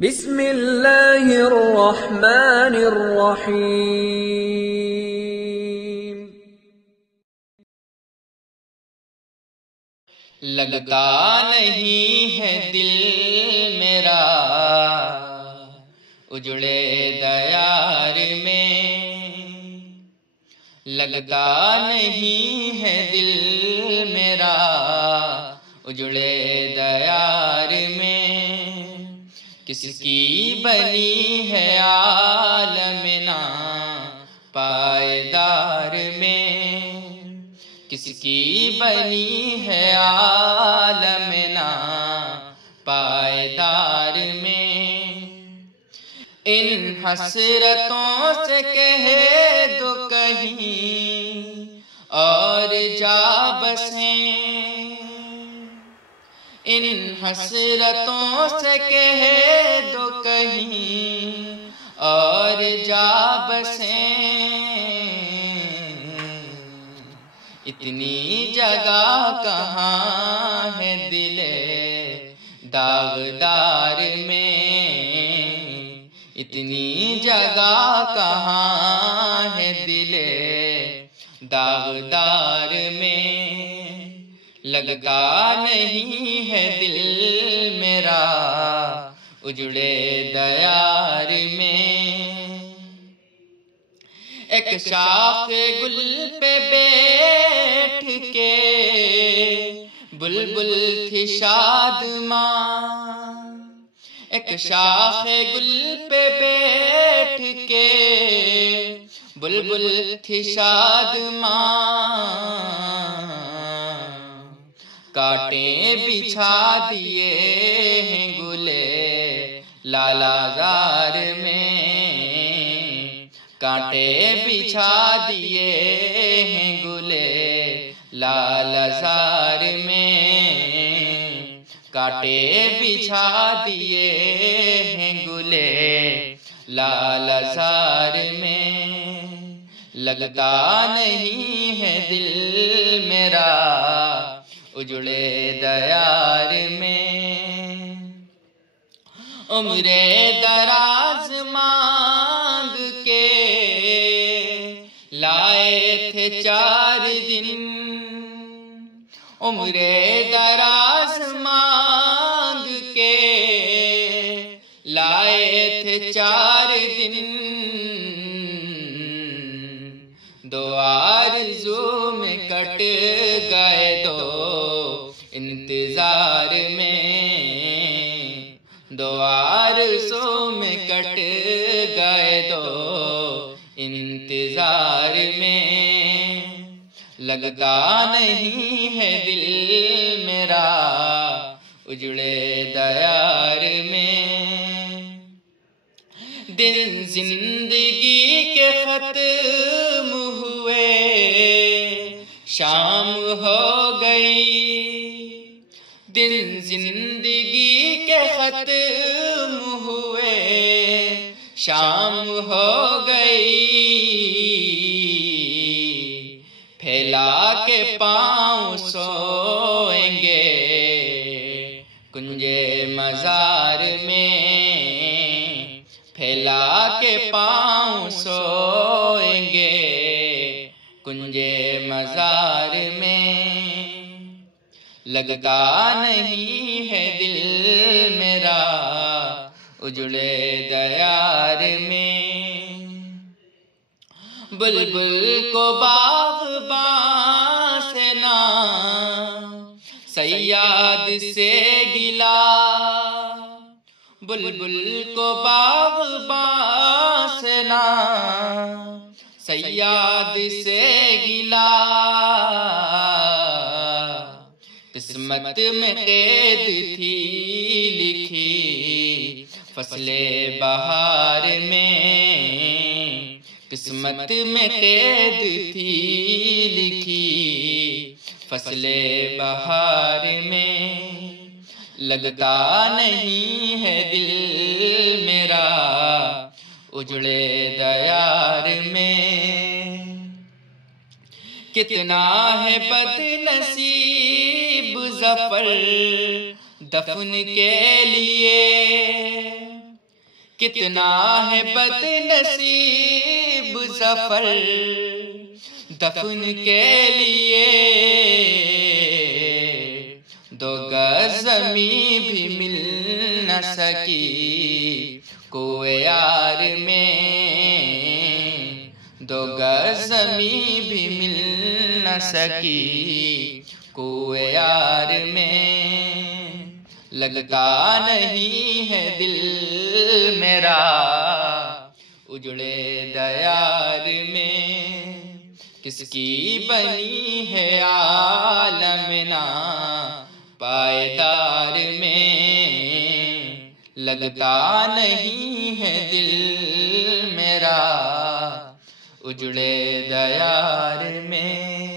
बिस्मिल्लाहिर्रहमानिर्रहीम। लगता नहीं है दिल मेरा उजड़े दयार में, लगता नहीं है दिल मेरा उजड़े दयार में। किसकी बनी है आलमना पायदार में, किसकी बनी है आलमना पायदार में। इन हसरतों से कह दो कहीं और जा बसें, इन हसरतों से कह दो कहीं और जा बसें। इतनी जगह कहाँ है दिले दागदार में, इतनी जगह कहाँ है दिले दागदार में। लगता नहीं है दिल मेरा उजड़े दयार में। एक शाखे गुल पे बैठ के बुलबुल थी शादमां, एक शाखे गुल पे बैठ के बुलबुल थी शादमां। कांटे बिछा दिए हैं गुले लालाजार में, कांटे बिछा दिए हैं गुले लालाजार में, कांटे बिछा दिए हैं गुले लालाजार में। लगता नहीं है दिल मेरा उजड़े दयार में। उम्रे दराज मांग के लाए थे 4 दिन, उम्रे दराज मांग के लाए थे 4 दिन। दो आरज़ू में कट गए दो इंतजार में, दो आरज़ू में कट गए दो इंतजार में। लगता नहीं है दिल मेरा उजड़े दयार में। दिन जिंदगी के खत्म हुए शाम हो गई, दिन जिंदगी के खत्म हुए शाम हो गई। फैला के पाँव सोएंगे कुंजे मजार में, फैला के पाँव सोएंगे कुंजे मजार में। लगता नहीं है दिल मेरा उजड़े दयार में। बुलबुल को बाग़बां से ना सैयाद से गिला, बुलबुल को बाग़बां से ना सैयाद से गिला। किस्मत में कैद थी लिखी फसले बहार में, किस्मत में कैद थी लिखी फसले बहार में। लगता नहीं है दिल मेरा उजड़े दयार में। कितना है बदनसीब ज़फ़र दफन के लिए, कितना है बदनसीब सफर दफन के लिए, दो गज ज़मीं भी मिल न सकी कोए यार में, दो गज ज़मीं भी मिल न सकी कोए यार में। लगता नहीं है दिल मेरा उजड़े दयार में, किसकी बनी है आलमना पायदार में। लगता नहीं है दिल मेरा उजड़े दयार में।